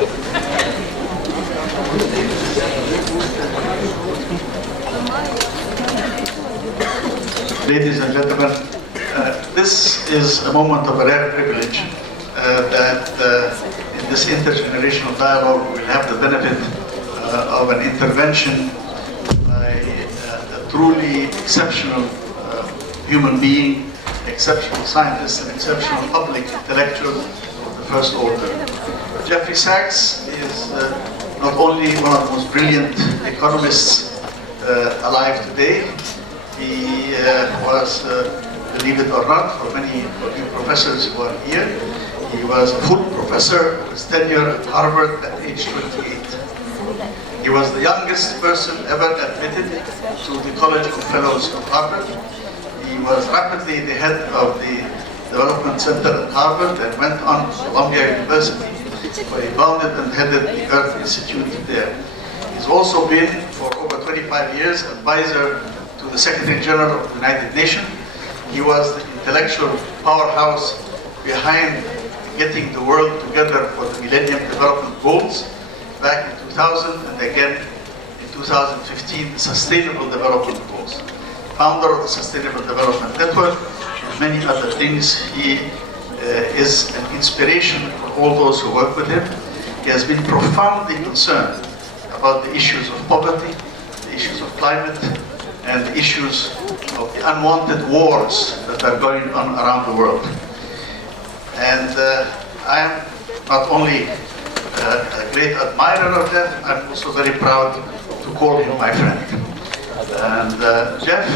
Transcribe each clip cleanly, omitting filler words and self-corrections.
Ladies and gentlemen, this is a moment of rare privilege that in this intergenerational dialogue we'll have the benefit of an intervention by a truly exceptional human being, exceptional scientist, and exceptional public intellectual of the first order. Jeffrey Sachs is not only one of the most brilliant economists alive today. He was, believe it or not, for many of you professors who are here, he was a full professor with tenure at Harvard at age 28. He was the youngest person ever admitted to the College of Fellows of Harvard. He was rapidly the head of the Development Center at Harvard and went on to Columbia University, where he founded and headed the Earth Institute there. He's also been, for over 25 years, advisor to the Secretary General of the United Nations. He was the intellectual powerhouse behind getting the world together for the Millennium Development Goals back in 2000 and again in 2015, the Sustainable Development Goals. Founder of the Sustainable Development Network and many other things. He is an inspiration for all those who work with him. He has been profoundly concerned about the issues of poverty, the issues of climate, and the issues of the unwanted wars that are going on around the world. And I am not only a great admirer of Jeff, I'm also very proud to call him my friend. And Jeff,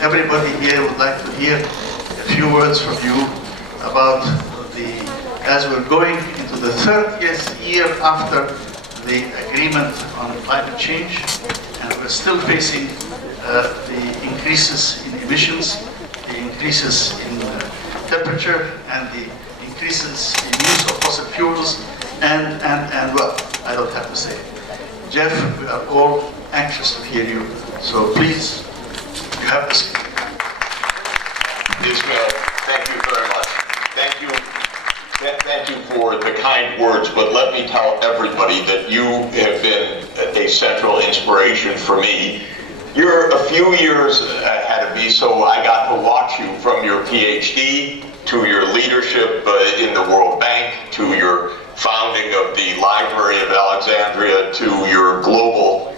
everybody here would like to hear a few words from you about as we're going into the 30th year after the agreement on climate change, and we're still facing the increases in emissions, the increases in temperature, and the increases in use of fossil fuels, and well, I don't have to say. Jeff, we are all anxious to hear you, so please, you have the speech. Ismail, thank you very much. Thank you. Thank you for the kind words, but let me tell everybody that you have been a central inspiration for me. You're a few years ahead of me, so I got to watch you from your PhD to your leadership in the World Bank, to your founding of the Library of Alexandria, to your global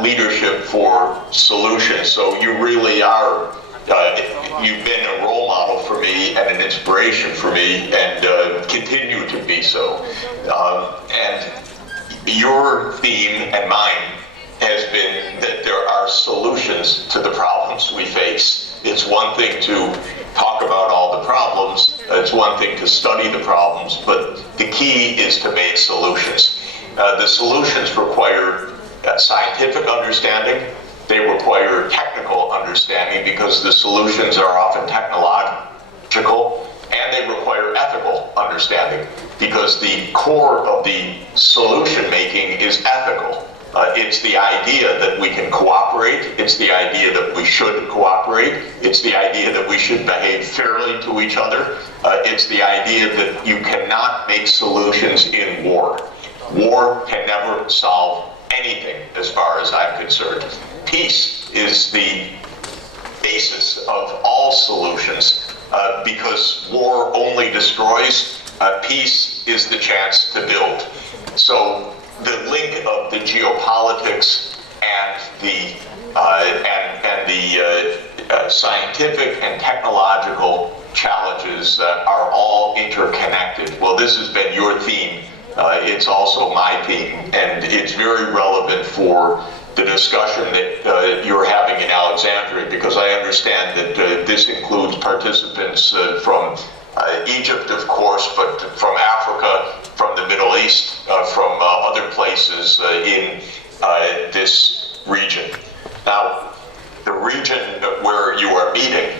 leadership for solutions. So you really are, you've been a role model for me and an inspiration for me, and continue to be so. And your theme and mine has been that there are solutions to the problems we face. It's one thing to talk about all the problems, it's one thing to study the problems, but the key is to make solutions. The solutions require scientific understanding, they require technical understanding because the solutions are often technological, and they require ethical understanding because the core of the solution making is ethical. It's the idea that we can cooperate, it's the idea that we should cooperate, it's the idea that we should behave fairly to each other, it's the idea that you cannot make solutions in war. War can never solve anything as far as I'm concerned. Peace is the basis of all solutions because war only destroys, peace is the chance to build. So the link of the geopolitics and the scientific and technological challenges are all interconnected. Well, this has been your theme. It's also my theme, and it's very relevant for the discussion that you're having in Alexandria, because I understand that this includes participants from Egypt, of course, but from Africa, from the Middle East, from other places in this region. Now, the region where you are meeting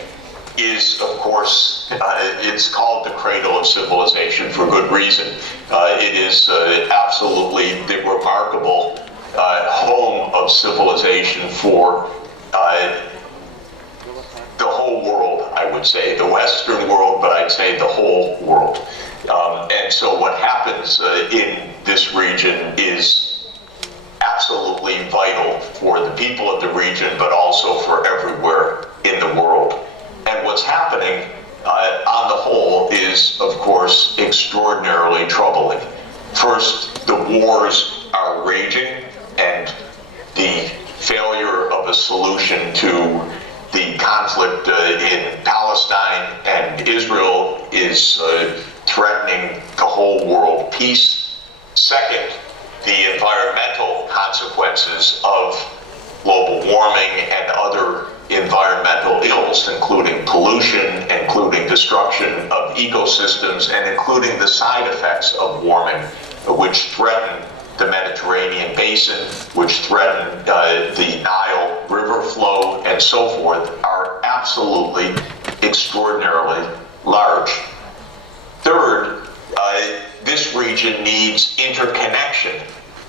is, of course, it's called the cradle of civilization for good reason. It is absolutely the remarkable home of civilization for the whole world, I would say. The Western world, but I'd say the whole world. And so what happens in this region is absolutely vital for the people of the region, but also for everywhere in the world. And what's happening on the whole is, of course, extraordinarily troubling. First, the wars are raging, and the failure of a solution to the conflict in Palestine and Israel is threatening the whole world peace. Second, the environmental consequences of global warming and other environmental ills, including pollution, including destruction of ecosystems, and including the side effects of warming, which threaten the Mediterranean basin, which threaten the Nile river flow, and so forth, are absolutely extraordinarily large. Third, this region needs interconnection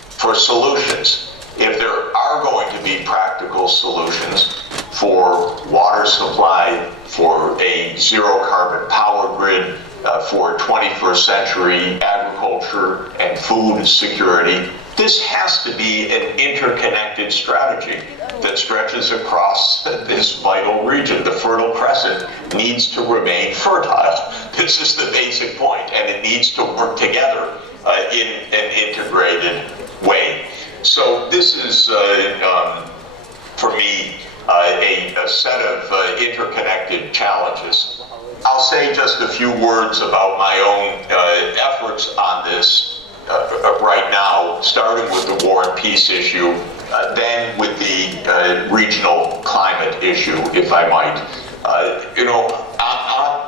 for solutions. If there are going to be practical solutions for water supply, for a zero carbon power grid, for 21st century agriculture and food security, this has to be an interconnected strategy that stretches across this vital region. The Fertile Crescent needs to remain fertile. This is the basic point, and it needs to work together in an integrated way. So this is, for me, a set of interconnected challenges. I'll say just a few words about my own efforts on this right now, starting with the war and peace issue, then with the regional climate issue, if I might.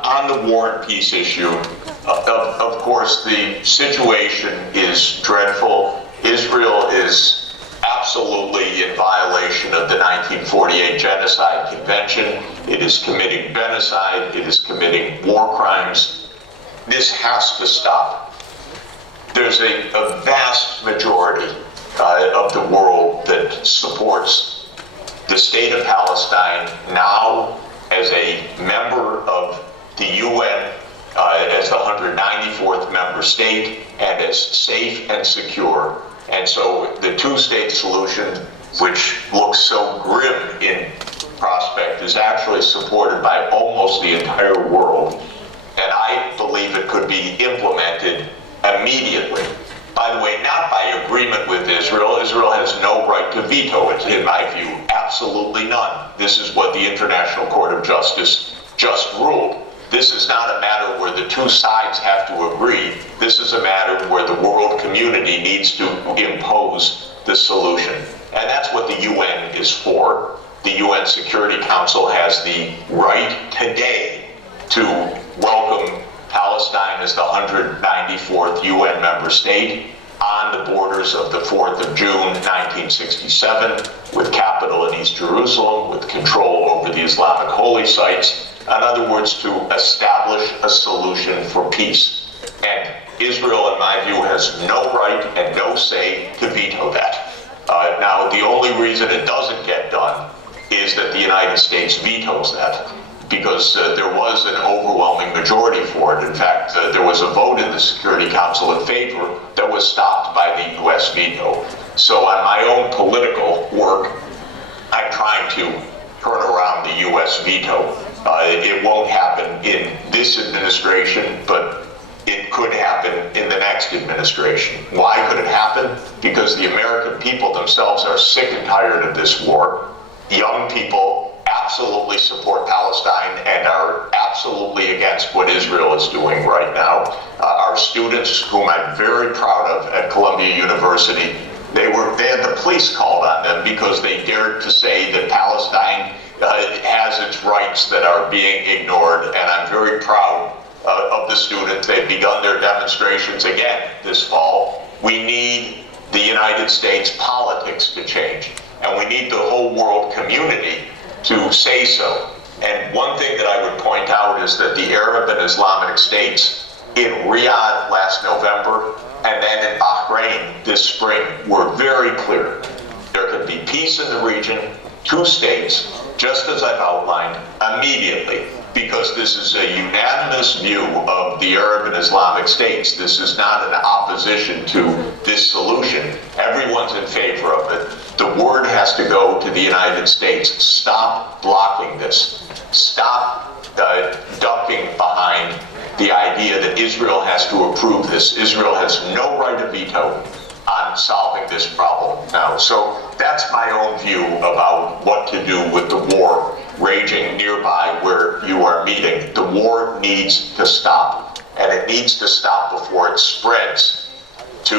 On the war and peace issue, of course, the situation is dreadful. Israel is absolutely in violation of the 1948 Genocide Convention. It is committing genocide. It is committing war crimes. This has to stop. There's a vast majority of the world that supports the state of Palestine now as a member of the UN, as the 194th member state, and as safe and secure. And so the two-state solution, which looks so grim in prospect, is actually supported by almost the entire world. And I believe it could be implemented immediately. By the way, not by agreement with Israel. Israel has no right to veto it, in my view. Absolutely none. This is what the International Court of Justice just ruled. This is not a matter where the two sides have to agree. This is a matter where the world community needs to impose the solution. And that's what the UN is for. The UN Security Council has the right today to welcome Palestine as the 194th UN member state on the borders of the 4th of June, 1967, with capital in East Jerusalem, with control over the Islamic holy sites. In other words, to establish a solution for peace. And Israel, in my view, has no right and no say to veto that. Now, the only reason it doesn't get done is that the United States vetoes that, because there was an overwhelming majority for it. In fact, there was a vote in the Security Council in favor that was stopped by the US veto. So on my own political work, I'm trying to turn around the US veto. It won't happen in this administration, but it could happen in the next administration. Why could it happen? Because the American people themselves are sick and tired of this war. Young people absolutely support Palestine and are absolutely against what Israel is doing right now. Our students, whom I'm very proud of at Columbia University, they had the police called on them because they dared to say that Palestine has its rights that are being ignored, and I'm very proud of the students. They've begun their demonstrations again this fall. We need the United States politics to change, and we need the whole world community to say so. And one thing that I would point out is that the Arab and Islamic states in Riyadh last November and then in Bahrain this spring were very clear. There can be peace in the region, two states, just as I've outlined, immediately. because this is a unanimous view of the Arab and Islamic states. This is not an opposition to this solution. Everyone's in favor of it. The word has to go to the United States. Stop blocking this. Stop ducking behind the idea that Israel has to approve this. Israel has no right of veto on solving this problem now. So that's my own view about what to do with the war raging nearby where you are meeting. The war needs to stop, and it needs to stop before it spreads to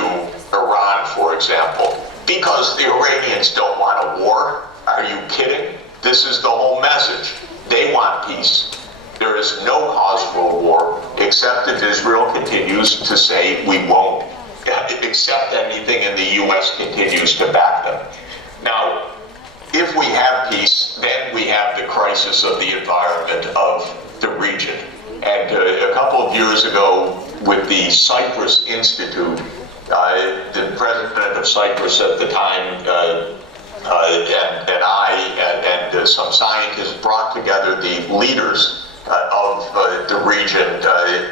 Iran, for example, because the Iranians don't want a war. Are you kidding? This is the whole message. They want peace. There is no cause for a war, except if Israel continues to say we won't accept anything and the U.S. continues to back them. Now, if we have peace, then we have the crisis of the environment of the region. And a couple of years ago, with the Cyprus Institute, the president of Cyprus at the time and I and some scientists brought together the leaders of the region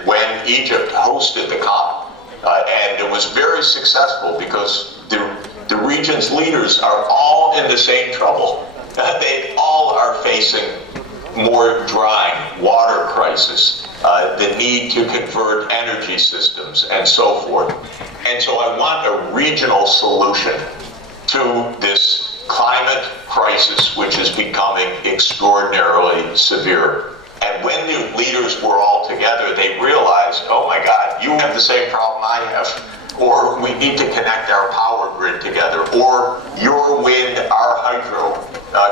when Egypt hosted the COP. And it was very successful because the region's leaders are all in the same trouble. They all are facing more drying, water crisis, the need to convert energy systems, and so forth. And so I want a regional solution to this climate crisis, which is becoming extraordinarily severe. And when the leaders were all together, they realized, oh my God, you have the same problem I have, or we need to connect our power grid together, or your wind, our hydro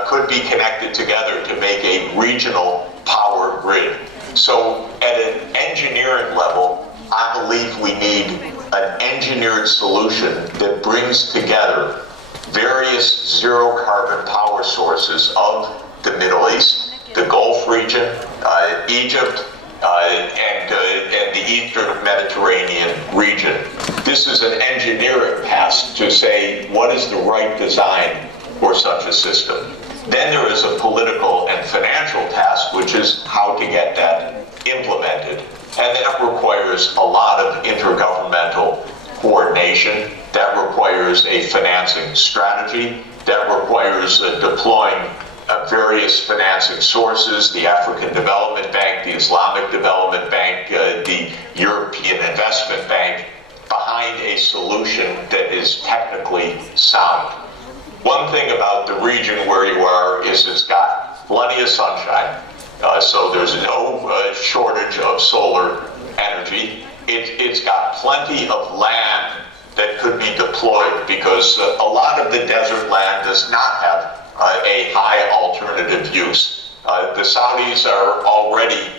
could be connected together to make a regional power grid. So at an engineering level, I believe we need an engineered solution that brings together various zero carbon power sources of the Middle East, the Gulf region, Egypt, and the Eastern Mediterranean region. This is an engineering task to say what is the right design for such a system. Then there is a political and financial task, which is how to get that implemented. And that requires a lot of intergovernmental coordination. That requires a financing strategy. That requires deploying various financing sources, the African Development Bank, the Islamic Development Bank, the European Investment Bank, behind a solution that is technically sound. One thing about the region where you are is it's got plenty of sunshine, so there's no shortage of solar energy. It's got plenty of land that could be deployed because a lot of the desert land does not have a high alternative use. The Saudis are already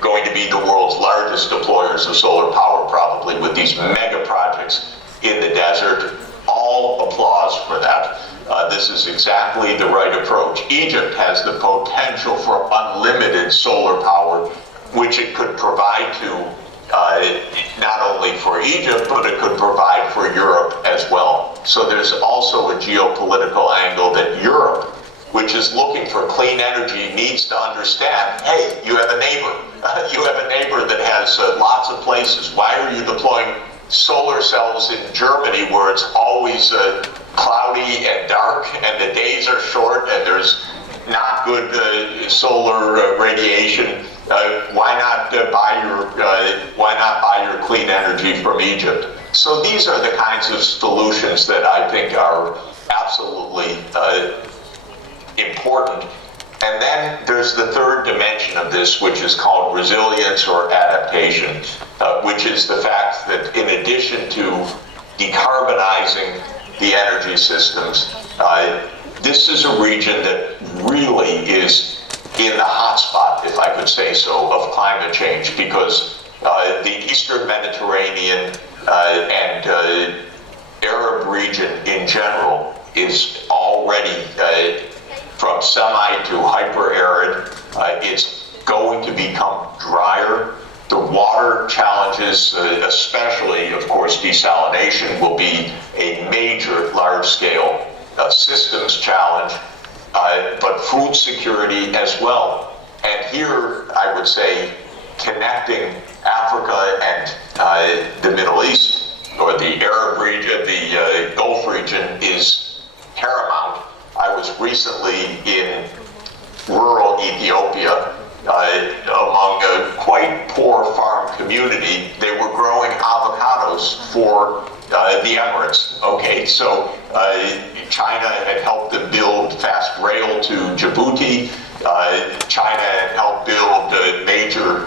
going to be the world's largest deployers of solar power, probably, with these mega projects in the desert. All applause for that. This is exactly the right approach. Egypt has the potential for unlimited solar power, which it could provide to not only for Egypt, but it could provide for Europe as well. So there's also a geopolitical angle that Europe, which is looking for clean energy, needs to understand, hey, you have a neighbor. You have a neighbor that has lots of places. Why are you deploying solar cells in Germany where it's always cloudy and dark and the days are short and there's not good solar radiation? Why not buy your clean energy from Egypt? So these are the kinds of solutions that I think are absolutely important. And then there's the third dimension of this, which is called resilience or adaptation, which is the fact that in addition to decarbonizing the energy systems, this is a region that really is in the hotspot, if I could say so, of climate change, because the Eastern Mediterranean and Arab region in general is already from semi to hyper-arid. It's going to become drier. The water challenges, especially, of course, desalination, will be a major large-scale systems challenge, but food security as well. And here, I would say, connecting Africa and the Middle East, or the Arab region, the Gulf region, is paramount. I was recently in rural Ethiopia among a quite poor farm community. They were growing avocados for the Emirates. Okay, so China had helped them build fast rail to Djibouti. China had helped build a major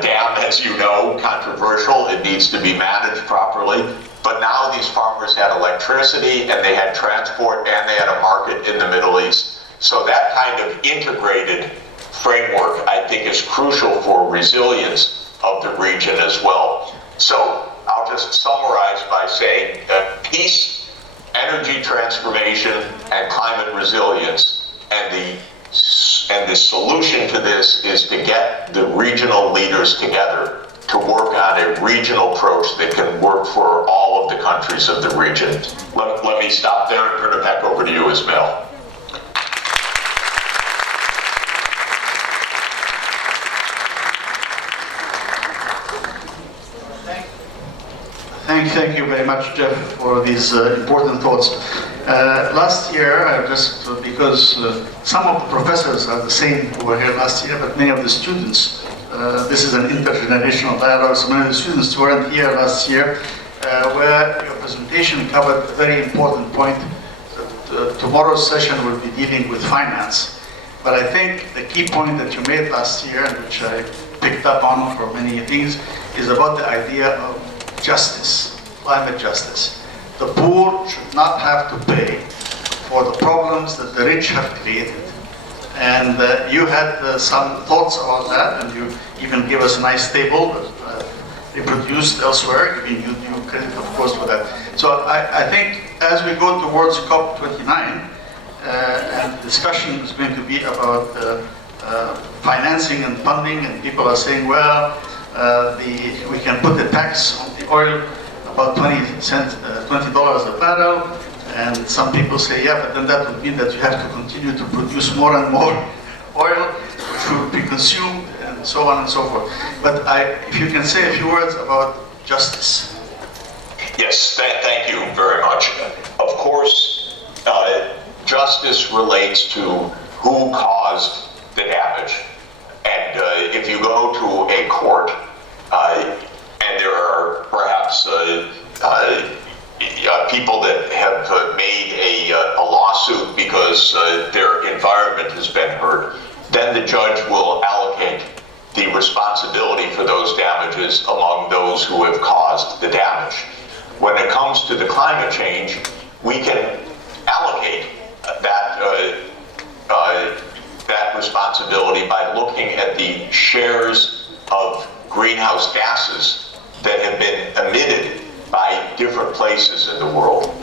dam, as you know, controversial. It needs to be managed properly. But now these farmers had electricity, and they had transport, and they had a market in the Middle East. So that kind of integrated framework, I think, is crucial for resilience of the region as well. So I'll just summarize by saying that peace, energy transformation, and climate resilience, and the solution to this is to get the regional leaders together to work on a regional approach that can work for all of the countries of the region. Let me stop there and turn it back over to you, Ismail. Thank you very much, Jeff, for these important thoughts. Last year, because some of the professors are the same who were here last year, but many of the students, this is an intergenerational dialogue, so many of the students who weren't here last year, where your presentation covered a very important point. Tomorrow's session will be dealing with finance. But I think the key point that you made last year, and which I picked up on for many things, is about the idea of justice, climate justice. The poor should not have to pay for the problems that the rich have created. And you had some thoughts about that, and you even gave us a nice table reproduced elsewhere, giving you credit, of course, for that. So I think as we go towards COP29, and the discussion is going to be about financing and funding, and people are saying, well, we can put a tax on the oil, about $20 a barrel, and some people say, yeah, but then that would mean that you have to continue to produce more and more oil, which will be consumed, and so on and so forth. But if you can say a few words about justice. Yes, thank you very much. Of course, justice relates to who caused the damage. And if you go to a court, and there are perhaps people that have made a lawsuit because their environment has been hurt, then the judge will allocate the responsibility for those damages among those who have caused the damage. When it comes to the climate change, we can allocate that responsibility by looking at the shares of greenhouse gases that have been emitted by different places in the world.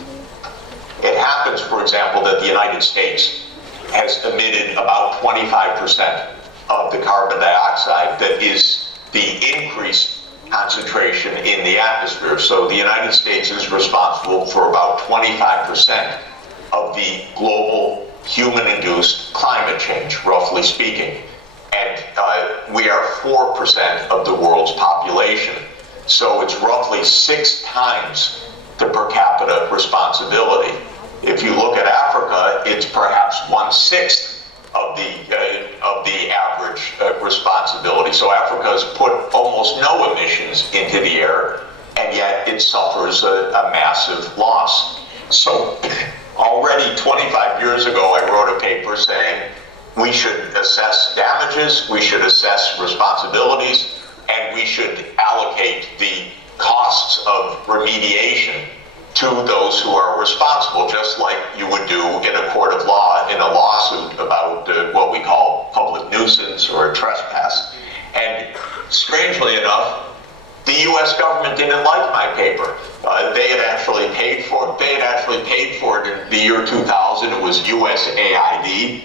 It happens, for example, that the United States has emitted about 25% of the carbon dioxide that is the increased concentration in the atmosphere. So the United States is responsible for about 25% of the global human-induced climate change, roughly speaking. And we are 4% of the world's population. So it's roughly 6 times the per capita responsibility. If you look at Africa, it's perhaps 1/6 of the average responsibility. So Africa has put almost no emissions into the air, and yet it suffers a massive loss. So already 25 years ago, I wrote a paper saying we should assess damages, we should assess responsibilities, and we should allocate the costs of remediation to those who are responsible, just like you would do in a court of law in a lawsuit about what we call public nuisance or trespass. And strangely enough, the U.S. government didn't like my paper. They had actually paid for it in the year 2000. It was USAID.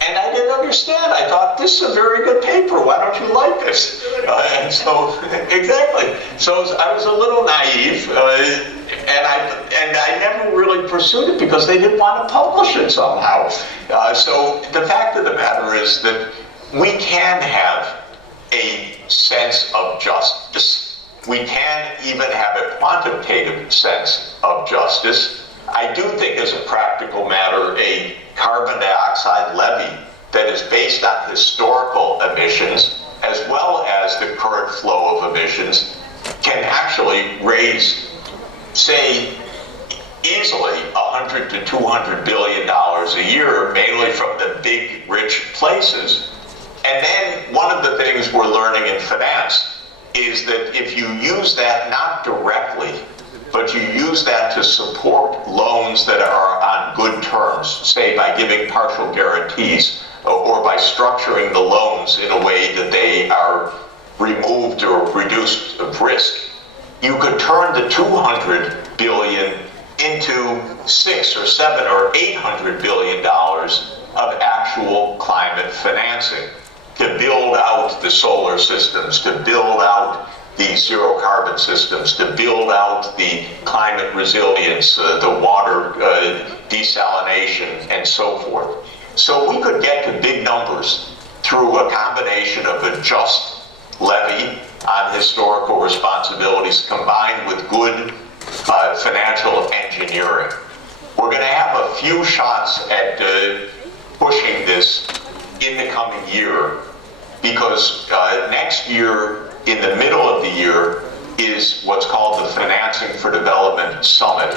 And I didn't understand. I thought, this is a very good paper. Why don't you like this? And so, exactly. So I was a little naive, and I never really pursued it because they didn't want to publish it somehow. So the fact of the matter is that we can have a sense of justice. We can even have a quantitative sense of justice. I do think, as a practical matter, a carbon dioxide levy that is based on historical emissions as well as the current flow of emissions can actually raise, say, easily $100 to $200 billion a year, mainly from the big, rich places. And then one of the things we're learning in finance is that if you use that not directly, but you use that to support loans that are on good terms, say by giving partial guarantees or by structuring the loans in a way that they are removed or reduced of risk, you could turn the 200 billion into 6 or 7 or 800 billion dollars of actual climate financing to build out the solar systems, to build out the zero carbon systems, to build out the climate resilience, the water desalination, and so forth. So we could get to big numbers through a combination of a just levy on historical responsibilities combined with good financial engineering. We're going to have a few shots at pushing this in the coming year, because next year, in the middle of the year, is what's called the Financing for Development Summit,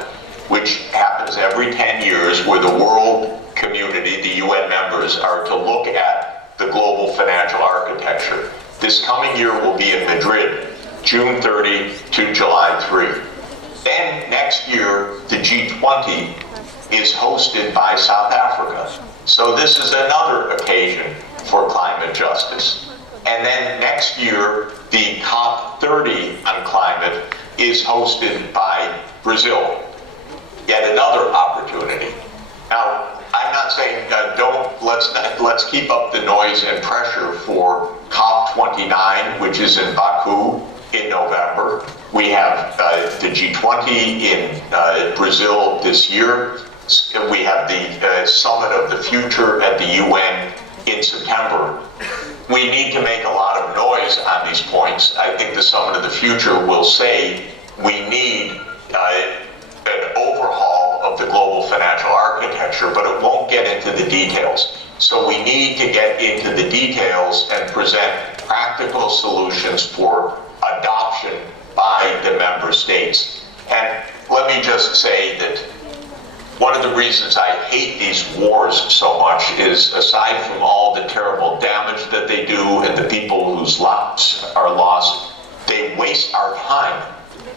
which happens every 10 years, where the world community, the UN members, are to look at the global financial architecture. This coming year will be in Madrid, June 30 to July 3. Then next year, the G20 is hosted by South Africa. So this is another occasion for climate justice. And then next year, the COP30 on climate is hosted by Brazil. Yet another opportunity. Now, I'm not saying let's keep up the noise and pressure for COP29, which is in Baku in November. We have the G20 in Brazil this year. We have the Summit of the Future at the UN in September. We need to make a lot of noise on these points. I think the Summit of the Future will say we need an overhaul of the global financial architecture, but it won't get into the details. So we need to get into the details and present practical solutions for adoption by the member states. And let me just say that one of the reasons I hate these wars so much is, aside from all the terrible damage that they do and the people whose lives are lost, they waste our time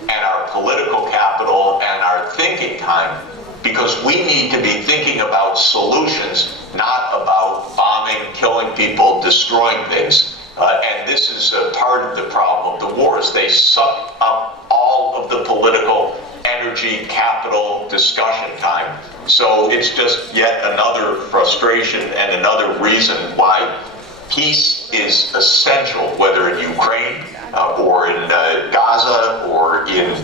and our political capital and our thinking time, because we need to be thinking about solutions, not about bombing, killing people, destroying things. And this is a part of the problem of the wars. They suck up all of the political energy, capital, discussion time. So it's just yet another frustration and another reason why peace is essential, whether in Ukraine or in Gaza or in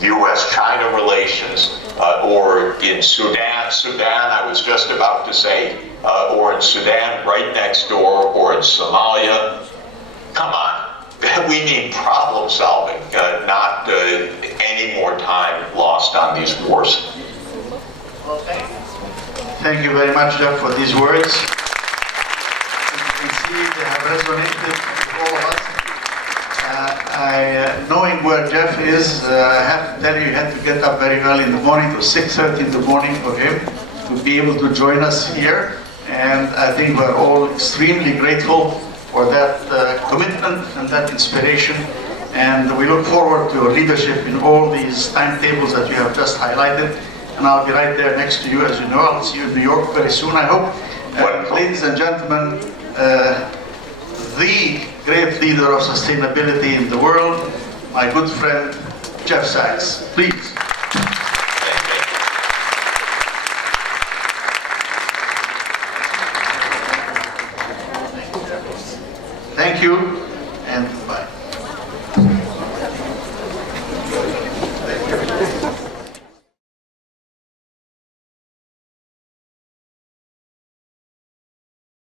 U.S.-China relations or in Sudan. Sudan, I was just about to say, or in Sudan right next door, or in Somalia. Come on. We need problem solving, not any more time lost on these wars. Well, thank you very much, Jeff, for these words. As you can see, they have resonated with all of us. Knowing where Jeff is, I have to tell you, he had to get up very early in the morning, to 6:30 in the morning for him to be able to join us here. And I think we're all extremely grateful for that commitment and that inspiration. And we look forward to your leadership in all these timetables that you have just highlighted. And I'll be right there next to you. As you know, I'll see you in New York very soon, I hope. Ladies and gentlemen, the great leader of sustainability in the world, my good friend, Jeff Sachs. Please.